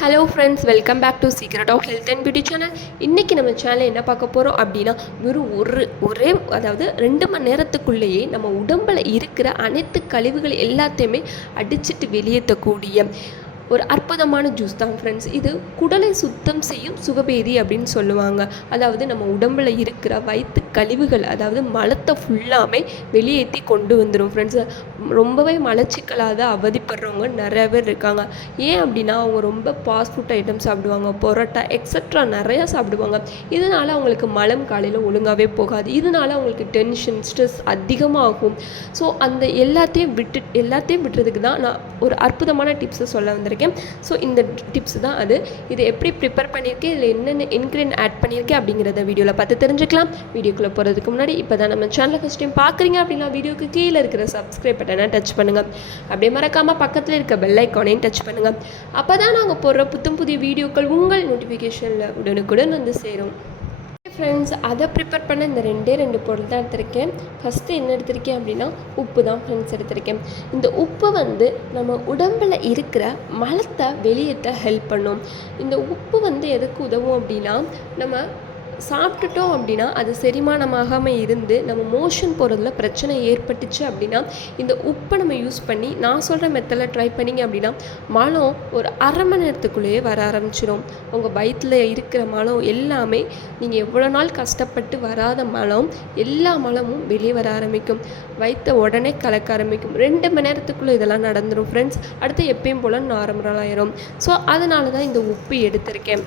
Hello friends welcome back to secret of health and beauty channel இன்றைக்கி நம்ம channel என்ன பார்க்க போகிறோம் அப்படின்னா வெறும் ஒரு ஒரே அதாவது ரெண்டு மணி நேரத்துக்குள்ளேயே நம்ம உடம்பில் இருக்கிற அனைத்து கழிவுகள் எல்லாத்தையுமே அடிச்சிட்டு வெளியேற்றக்கூடிய ஒரு அற்புதமான ஜூஸ் தான் ஃப்ரெண்ட்ஸ் இது குடலை சுத்தம் செய்யும் சுகபேதி அப்படின்னு சொல்லுவாங்க. அதாவது நம்ம உடம்பில் இருக்கிற வயிற்று கழிவுகள் அதாவது மலத்தை ஃபுல்லாமே வெளியேற்றி கொண்டு வந்துடும் ஃப்ரெண்ட்ஸ் ரொம்பவே மலச்சிக்கலாக அவதிப்படுறவங்க நிறைய பேர் இருக்காங்க. ஏன் அப்படின்னா அவங்க ரொம்ப ஃபாஸ்ட் ஃபுட் ஐட்டம் சாப்பிடுவாங்க பரோட்டா எக்ஸட்ரா நிறையா சாப்பிடுவாங்க. இதனால் அவங்களுக்கு மலம் காலையில் ஒழுங்காகவே போகாது. இதனால் அவங்களுக்கு டென்ஷன் ஸ்ட்ரெஸ் அதிகமாகும். ஸோ அந்த எல்லாத்தையும் விட்டு எல்லாத்தையும் விட்டுறதுக்கு தான் நான் ஒரு அற்புதமான டிப்ஸை சொல்ல வந்திருக்கேன். ஸோ இந்த டிப்ஸ் தான் அது. இது எப்படி ப்ரிப்பேர் பண்ணியிருக்கேன்? இதில் என்னென்ன இன்க்ரீடியன் ஆட் பண்ணியிருக்கேன் அப்படிங்கிறத வீடியோவில் பார்த்து தெரிஞ்சுக்கலாம். வீடியோக்குள்ளே போகிறதுக்கு முன்னாடி இப்போ தான் நம்ம சேனலை ஃபஸ்ட் டைம் பார்க்குறீங்க அப்படின்னா வீடியோக்கு கீழே இருக்கிற சப்ஸ்கிரைப் பட்டனை டச் பண்ணுங்கள் அப்படியே மறக்காமல் பக்கத்தில் இருக்க பெல் ஐக்கானையும் டச் பண்ணுங்கள் அப்போ தான் நாங்கள் போடுற புத்தம் புதிய வீடியோக்கள் உங்கள் நோட்டிஃபிகேஷனில் உடனுக்குடன் வந்து சேரும். ஃப்ரெண்ட்ஸ் அதை ப்ரிப்பேர் பண்ண இந்த ரெண்டே ரெண்டு பொருள் தான் எடுத்திருக்கேன். ஃபஸ்ட்டு என்ன எடுத்திருக்கேன் அப்படின்னா உப்பு தான் ஃப்ரெண்ட்ஸ் எடுத்திருக்கேன். இந்த உப்பு வந்து நம்ம உடம்பில் இருக்கிற மலத்தை வெளியேற்ற ஹெல்ப் பண்ணும். இந்த உப்பு வந்து எதுக்கு உதவும் அப்படின்னா நம்ம சாப்பிட்டுட்டோம் அப்படின்னா அது செரிமானமாகாமல் இருந்து நம்ம மோஷன் போகிறதுல பிரச்சனை ஏற்பட்டுச்சு அப்படின்னா இந்த உப்பை நம்ம யூஸ் பண்ணி நான் சொல்கிற மெத்தடில் ட்ரை பண்ணிங்க அப்படின்னா மலம் ஒரு அரை மணி நேரத்துக்குள்ளேயே வர ஆரம்பிச்சிடும் உங்கள் வயிற்றில் இருக்கிற மலம் எல்லாமே நீங்கள் எவ்வளோ நாள் கஷ்டப்பட்டு வராத மலம் எல்லா மலமும் வெளியே வர ஆரம்பிக்கும். வயிற்றை உடனே கலக்க ஆரம்பிக்கும். ரெண்டு மணி நேரத்துக்குள்ளே இதெல்லாம் நடந்துடும் ஃப்ரெண்ட்ஸ் அடுத்து எப்பயும் போல் நார்மலாயிரும் ஸோ அதனால தான் இந்த உப்பு எடுத்திருக்கேன்.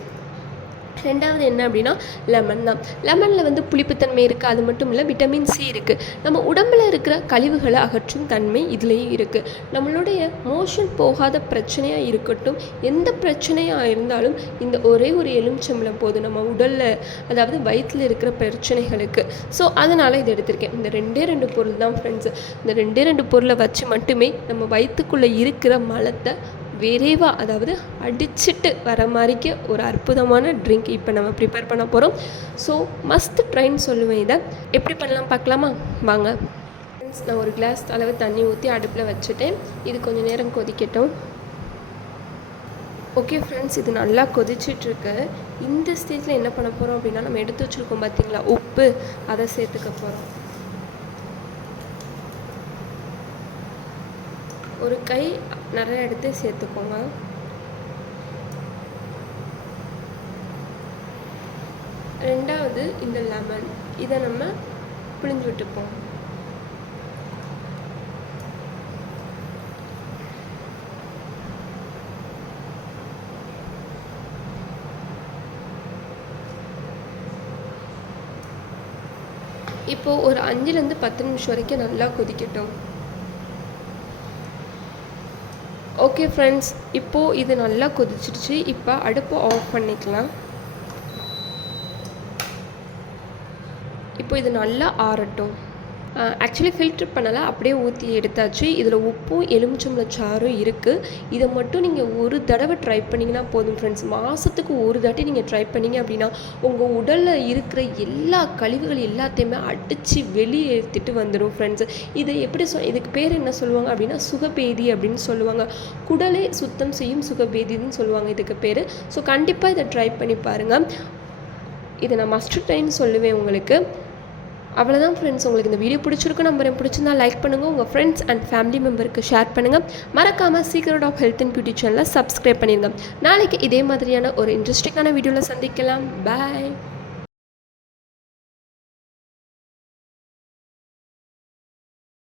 ரெண்டாவது என்ன அப்படின்னா லெமன் தான். லெமனில் வந்து புளிப்புத்தன்மை இருக்குது அது மட்டும் இல்லை விட்டமின் சி இருக்குது நம்ம உடம்பில் இருக்கிற கழிவுகளை அகற்றும் தன்மை இதுலேயும் இருக்குது நம்மளுடைய மோஷன் போகாத பிரச்சனையாக இருக்கட்டும் எந்த பிரச்சனையாக இருந்தாலும் இந்த ஒரே ஒரு எலுமிச்சம்பளம் போதும் நம்ம உடலில் அதாவது வயிற்றில் இருக்கிற பிரச்சனைகளுக்கு. ஸோ அதனால் இதை எடுத்திருக்கேன். இந்த ரெண்டே ரெண்டு பொருள் தான் ஃப்ரெண்ட்ஸு இந்த ரெண்டே ரெண்டு பொருளை வச்சு மட்டுமே நம்ம வயிற்றுக்குள்ளே இருக்கிற மலத்தை விரைவாக அதாவது அடிச்சுட்டு வர மாதிரிக்கு ஒரு அற்புதமான ட்ரிங்க் இப்போ நம்ம ப்ரிப்பேர் பண்ண போகிறோம் ஸோ மஸ்ட் ட்ரைன்னு சொல்லுவேன் இதை. எப்படி பண்ணலாம் பார்க்கலாமா? வாங்க. நான் ஒரு கிளாஸ் அளவு தண்ணி ஊற்றி அடுப்பில் வச்சுட்டேன். இது கொஞ்சம் நேரம் கொதிக்கட்டும். ஓகே ஃப்ரெண்ட்ஸ் இது நல்லா கொதிச்சிட்ருக்கு. இந்த ஸ்டேஜில் என்ன பண்ண போகிறோம் அப்படின்னா நம்ம எடுத்து வச்சுருக்கோம் பார்த்தீங்களா உப்பு. அதை சேர்த்துக்க போகிறோம் ஒரு கை நிறைய எடுத்து சேர்த்துக்கோங்க. ரெண்டாவது இந்த லெமன் இதை நம்ம பிழிஞ்சு விட்டுப்போம். இப்போ ஒரு அஞ்சுலேருந்து பத்து நிமிஷம் வரைக்கும் நல்லா கொதிக்கட்டும். ஓகே ஃப்ரெண்ட்ஸ் இப்போது இது நல்லா கொதிச்சிடுச்சு. இப்போ அடுப்பு ஆஃப் பண்ணிக்கலாம். இப்போ இது நல்லா ஆறட்டும். ஆக்சுவலி ஃபில்டர் பண்ணலை அப்படியே ஊற்றி எடுத்தாச்சு. இதில் உப்பும் எலுமிச்சம்பள சாறும் இருக்குது இதை மட்டும் நீங்கள் ஒரு தடவை ட்ரை பண்ணிங்கன்னா போதும் ஃப்ரெண்ட்ஸ் மாதத்துக்கு ஒரு தாட்டி நீங்கள் ட்ரை பண்ணிங்க அப்படின்னா உங்கள் உடலில் இருக்கிற எல்லா கழிவுகள் எல்லாத்தையுமே அடித்து வெளியேற்றிட்டு வந்துடும் ஃப்ரெண்ட்ஸ் இதை எப்படி சொ இதுக்கு பேர் என்ன சொல்லுவாங்க அப்படின்னா சுகபேதி அப்படின்னு சொல்லுவாங்க. குடலை சுத்தம் செய்யும் சுகபேதின்னு சொல்லுவாங்க இதுக்கு பேர். ஸோ கண்டிப்பாக இதை ட்ரை பண்ணி பாருங்கள் இதை நான் மஸ்ட் டைம் சொல்லுவேன் உங்களுக்கு. அவ்வளோதான் ஃப்ரெண்ட்ஸ் உங்களுக்கு இந்த வீடியோ பிடிச்சிருக்கு நம்பர் பிடிச்சிருந்தா லைக் பண்ணுங்கள் உங்கள் ஃப்ரெண்ட்ஸ் அண்ட் ஃபேமிலி மெம்பருக்கு ஷேர் பண்ணுங்கள் மறக்காமல் secret of health and beauty சேனலை சப்ஸ்கிரைப் பண்ணிடுங்க நாளைக்கு இதே மாதிரியான ஒரு இன்ட்ரெஸ்டிங்கான வீடியோவில் சந்திக்கலாம். பாய்